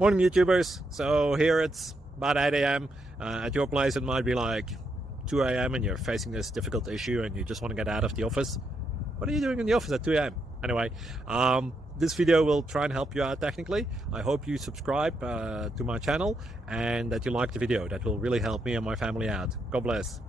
Morning, YouTubers. So here it's about 8 a.m. At your place, it might be like 2 a.m. and you're facing this difficult issue and you just want to get out of the office. What are you doing in the office at 2 a.m.? Anyway, this video will try and help you out technically. I hope you subscribe to my channel and that you like the video. That will really help me and my family out. God bless.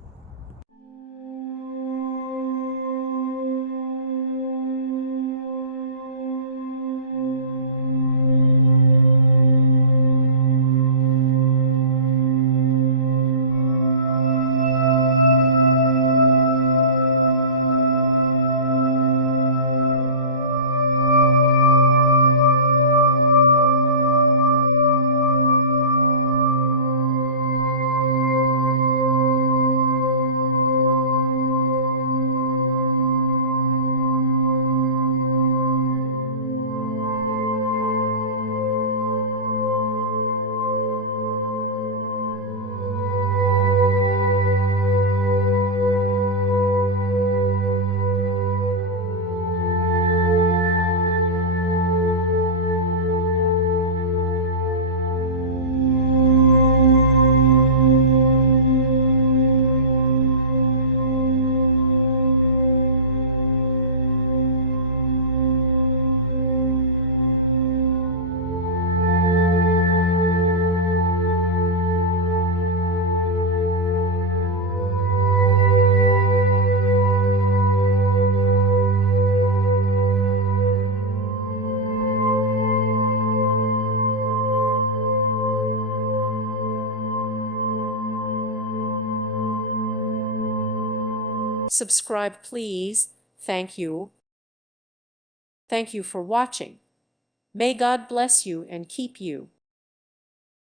Subscribe, please. Thank you. Thank you for watching. May God bless you and keep you.